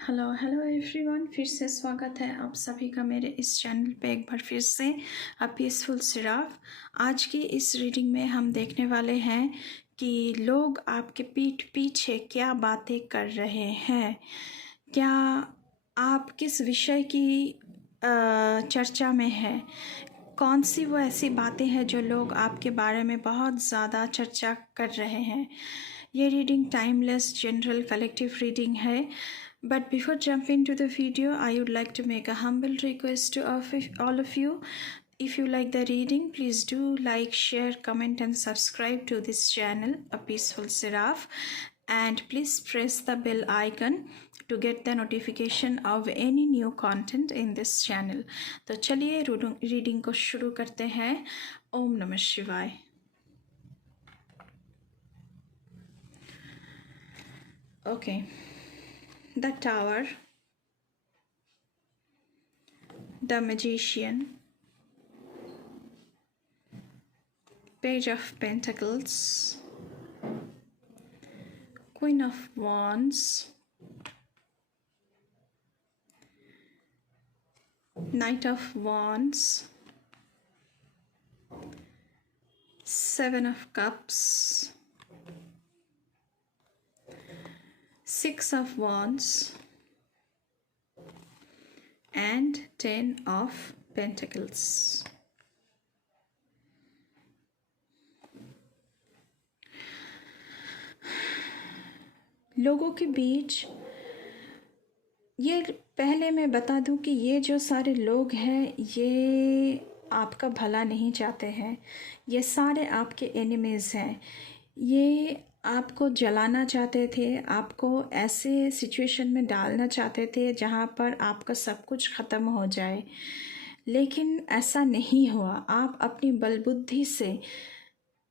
Hello hello everyone, फिर से स्वागत है आप सभी का मेरे इस चैनल पे एक बार फिर से अ पीसफुल सिराफ। आज की इस रीडिंग में हम देखने वाले हैं कि लोग आपके पीठ पीछे क्या बातें कर रहे हैं। क्या आप किस विषय की चर्चा में हैं, कौन सी वो ऐसी बातें हैं जो लोग आपके बारे में बहुत ज़्यादा चर्चा कर रहे हैं। ये reading timeless general collective reading है। But before jumping to the video, I would like to make a humble request to all of you. If you like the reading, please do like, share, comment and subscribe to this channel, A Peaceful Seraph. And please press the bell icon to get the notification of any new content in this channel. तो चलिए reading को शुरू करते हैं। ओम नमः शिवाय। Okay. The Tower, the Magician, Page of Pentacles, Queen of Wands, Knight of Wands, Seven of Cups, Six of Wands, and Ten of Pentacles. लोगों के बीच ये पहले मैं बता दूं कि ये जो सारे लोग हैं ये आपका भला नहीं चाहते हैं। ये सारे आपके एनिमीज़ हैं। ये आपको जलाना चाहते थे, आपको ऐसे सिचुएशन में डालना चाहते थे जहाँ पर आपका सब कुछ ख़त्म हो जाए, लेकिन ऐसा नहीं हुआ। आप अपनी बलबुद्धि से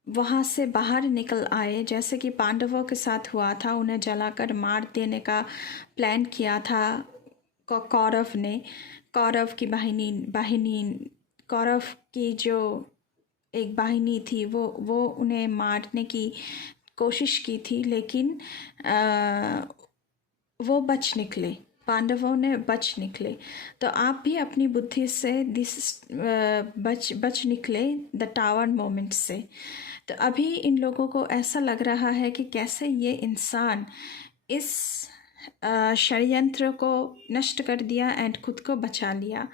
वहाँ से बाहर निकल आए, जैसे कि पांडवों के साथ हुआ था। उन्हें जलाकर मार देने का प्लान किया था कौरव ने। कौरव की जो एक वाहिनी थी वो उन्हें मारने की कोशिश की थी, लेकिन वो बच निकले, पांडवों ने बच निकले। तो आप भी अपनी बुद्धि से बच निकले द टावर मोमेंट से। तो अभी इन लोगों को ऐसा लग रहा है कि कैसे ये इंसान इस षड्यंत्र को नष्ट कर दिया एंड खुद को बचा लिया।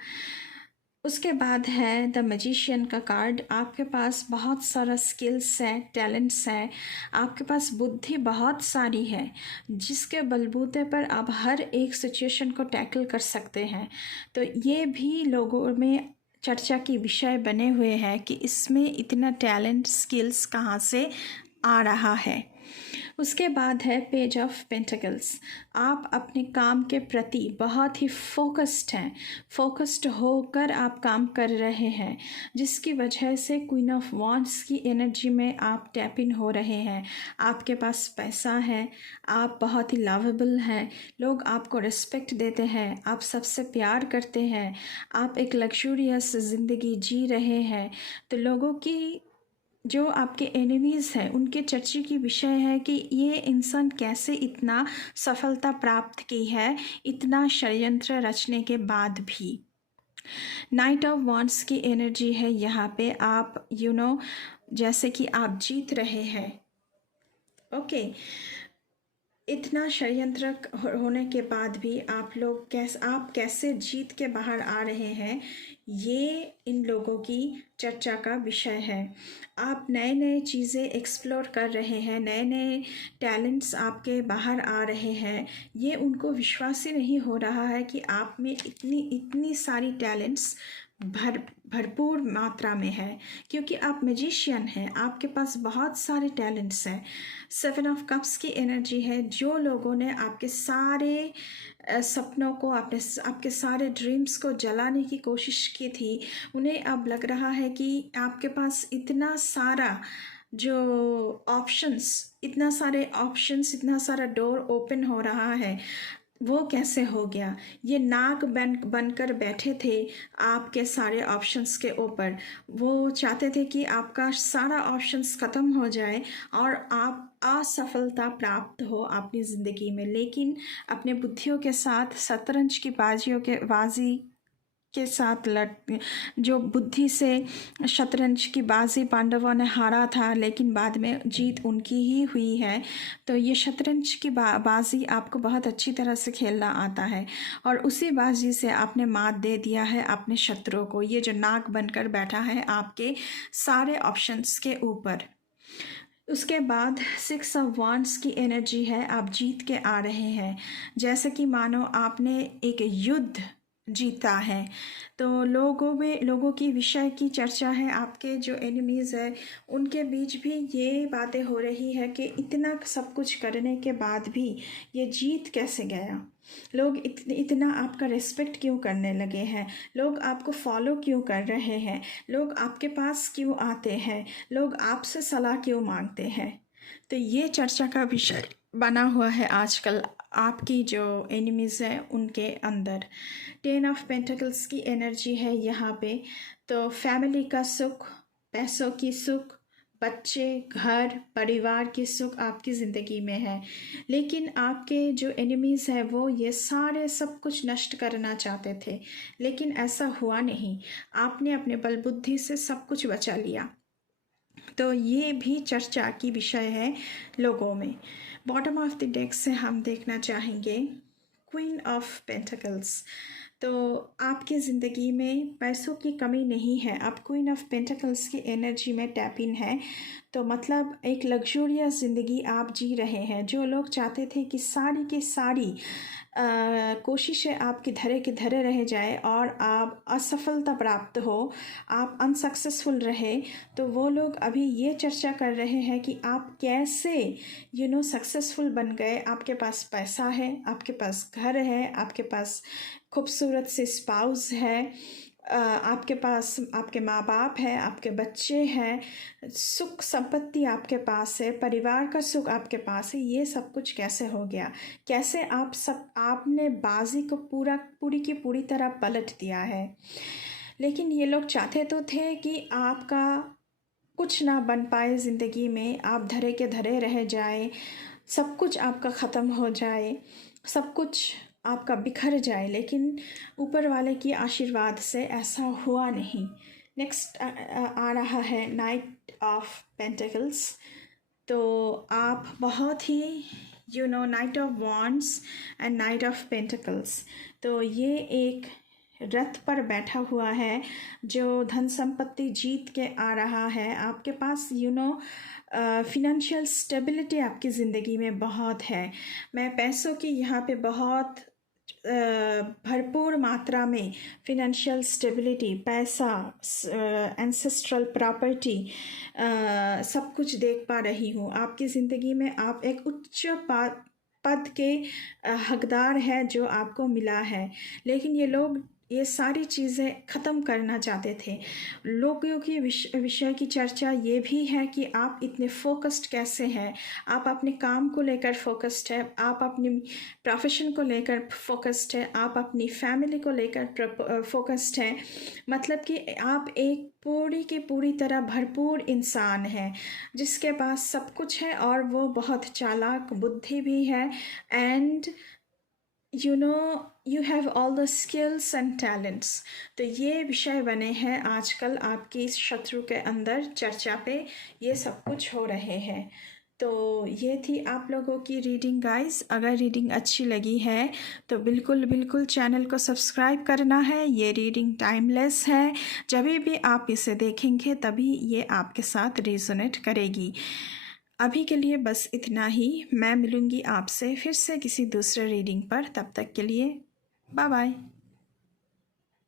उसके बाद है द मैजिशियन का कार्ड। आपके पास बहुत सारा स्किल्स है, टैलेंट्स है, आपके पास बुद्धि बहुत सारी है, जिसके बलबूते पर आप हर एक सिचुएशन को टैकल कर सकते हैं। तो ये भी लोगों में चर्चा की विषय बने हुए हैं कि इसमें इतना टैलेंट, स्किल्स कहाँ से आ रहा है। उसके बाद है पेज ऑफ पेंटिकल्स। आप अपने काम के प्रति बहुत ही फोकस्ड होकर आप काम कर रहे हैं, जिसकी वजह से क्वीन ऑफ वॉन्ड्स की एनर्जी में आप टैप इन हो रहे हैं। आपके पास पैसा है, आप बहुत ही लवेबल हैं, लोग आपको रिस्पेक्ट देते हैं, आप सबसे प्यार करते हैं, आप एक लग्जूरियस ज़िंदगी जी रहे हैं। तो लोगों की जो आपके एनिमीज़ हैं उनके चर्चा की विषय है कि ये इंसान कैसे इतना सफलता प्राप्त की है, इतना षड्यंत्र रचने के बाद भी। नाइट ऑफ वॉन्ड्स की एनर्जी है यहाँ पे। आप जैसे कि आप जीत रहे हैं। ओके, इतना षड्यंत्र होने के बाद भी आप कैसे जीत के बाहर आ रहे हैं, ये इन लोगों की चर्चा का विषय है। आप नए नए चीज़ें एक्सप्लोर कर रहे हैं, नए नए टैलेंट्स आपके बाहर आ रहे हैं। ये उनको विश्वास ही नहीं हो रहा है कि आप में इतनी सारी टैलेंट्स भरपूर मात्रा में है, क्योंकि आप मैजिशियन हैं, आपके पास बहुत सारे टैलेंट्स हैं। सेवन ऑफ कप्स की एनर्जी है। जो लोगों ने आपके सारे सपनों को, आपके सारे ड्रीम्स को जलाने की कोशिश की थी, उन्हें अब लग रहा है कि आपके पास इतना सारा ऑप्शंस, इतना सारा डोर ओपन हो रहा है। वो कैसे हो गया? ये नाग बनकर बैठे थे आपके सारे ऑप्शंस के ऊपर। वो चाहते थे कि आपका सारा ऑप्शंस ख़त्म हो जाए और आप असफलता प्राप्त हो अपनी ज़िंदगी में, लेकिन अपने बुद्धियों के साथ शतरंज की बाजी के साथ जो बुद्धि से शतरंज की बाजी पांडवों ने हारा था, लेकिन बाद में जीत उनकी ही हुई है। तो ये शतरंज की बाजी आपको बहुत अच्छी तरह से खेलना आता है और उसी बाजी से आपने मात दे दिया है अपने शत्रुओं को। ये जो नाग बनकर बैठा है आपके सारे ऑप्शंस के ऊपर। उसके बाद 6 ऑफ वांड्स की एनर्जी है, आप जीत के आ रहे हैं, जैसे कि मानो आपने एक युद्ध जीता है। तो लोगों की विषय की चर्चा है, आपके जो एनिमीज़ है उनके बीच भी ये बातें हो रही है कि इतना सब कुछ करने के बाद भी ये जीत कैसे गया। लोग इतना आपका रिस्पेक्ट क्यों करने लगे हैं, लोग आपको फॉलो क्यों कर रहे हैं, लोग आपके पास क्यों आते हैं, लोग आपसे सलाह क्यों मांगते हैं। तो ये चर्चा का विषय बना हुआ है आजकल आपकी जो एनिमीज़ हैं उनके अंदर। 10 ऑफ पेंटिकल्स की एनर्जी है यहाँ पे। तो फैमिली का सुख, पैसों की सुख, बच्चे, घर, परिवार की सुख आपकी ज़िंदगी में है, लेकिन आपके जो एनिमीज़ हैं वो ये सारे सब कुछ नष्ट करना चाहते थे, लेकिन ऐसा हुआ नहीं। आपने अपने बलबुद्धि से सब कुछ बचा लिया। तो ये भी चर्चा की विषय है लोगों में। बॉटम ऑफ द डेक से हम देखना चाहेंगे क्वीन ऑफ पेंटिकल्स। तो आपकी ज़िंदगी में पैसों की कमी नहीं है, आप क्वीन ऑफ पेंटिकल्स की एनर्जी में टैप इन है। तो मतलब एक लग्जूरियस ज़िंदगी आप जी रहे हैं। जो लोग चाहते थे कि सारी की सारी कोशिशें आपकी धरे के धरे रह जाए और आप असफलता प्राप्त हो, आप अनसक्सेसफुल रहे, तो वो लोग अभी ये चर्चा कर रहे हैं कि आप कैसे सक्सेसफुल बन गए। आपके पास पैसा है, आपके पास घर है, आपके पास खूबसूरत से स्पाउस है, आपके पास आपके माँ बाप है, आपके बच्चे हैं, सुख संपत्ति आपके पास है, परिवार का सुख आपके पास है। ये सब कुछ कैसे हो गया? कैसे आपने बाजी को पूरी की पूरी तरह पलट दिया है। लेकिन ये लोग चाहते तो थे कि आपका कुछ ना बन पाए ज़िंदगी में, आप धरे के धरे रह जाए, सब कुछ आपका ख़त्म हो जाए, सब कुछ आपका बिखर जाए, लेकिन ऊपर वाले की आशीर्वाद से ऐसा हुआ नहीं। नेक्स्ट आ रहा है नाइट ऑफ पेंटिकल्स। तो आप बहुत ही knight of wands and knight of pentacles. तो ये एक रथ पर बैठा हुआ है जो धन संपत्ति जीत के आ रहा है आपके पास। फिनेंशियल स्टेबिलिटी आपकी ज़िंदगी में बहुत है। मैं पैसों की यहाँ पे बहुत भरपूर मात्रा में फिनेंशियल स्टेबिलिटी, पैसा, एंसेस्ट्रल प्रॉपर्टी, सब कुछ देख पा रही हूँ आपकी ज़िंदगी में। आप एक उच्च पद के हकदार है जो आपको मिला है, लेकिन ये लोग ये सारी चीज़ें ख़त्म करना चाहते थे। लोगों की विषय की चर्चा ये भी है कि आप इतने फोकस्ड कैसे हैं, आप अपने काम को लेकर फोकस्ड है, आप अपनी प्रोफेशन को लेकर फोकस्ड है, आप अपनी फैमिली को लेकर फोकस्ड है। मतलब कि आप एक पूरी की पूरी तरह भरपूर इंसान है जिसके पास सब कुछ है और वो बहुत चालाक बुद्धि भी है। And you have all the skills and talents। तो ये विषय बने हैं आजकल आपकी शत्रु के अंदर, चर्चा पे ये सब कुछ हो रहे हैं। तो ये थी आप लोगों की रीडिंग गाइस। अगर रीडिंग अच्छी लगी है तो बिल्कुल चैनल को सब्सक्राइब करना है। ये रीडिंग टाइमलेस है, जब भी आप इसे देखेंगे तभी ये आपके साथ रेजोनेट करेगी। अभी के लिए बस इतना ही। मैं मिलूँगी आपसे फिर से किसी दूसरे रीडिंग पर। तब तक के लिए बाय बाय।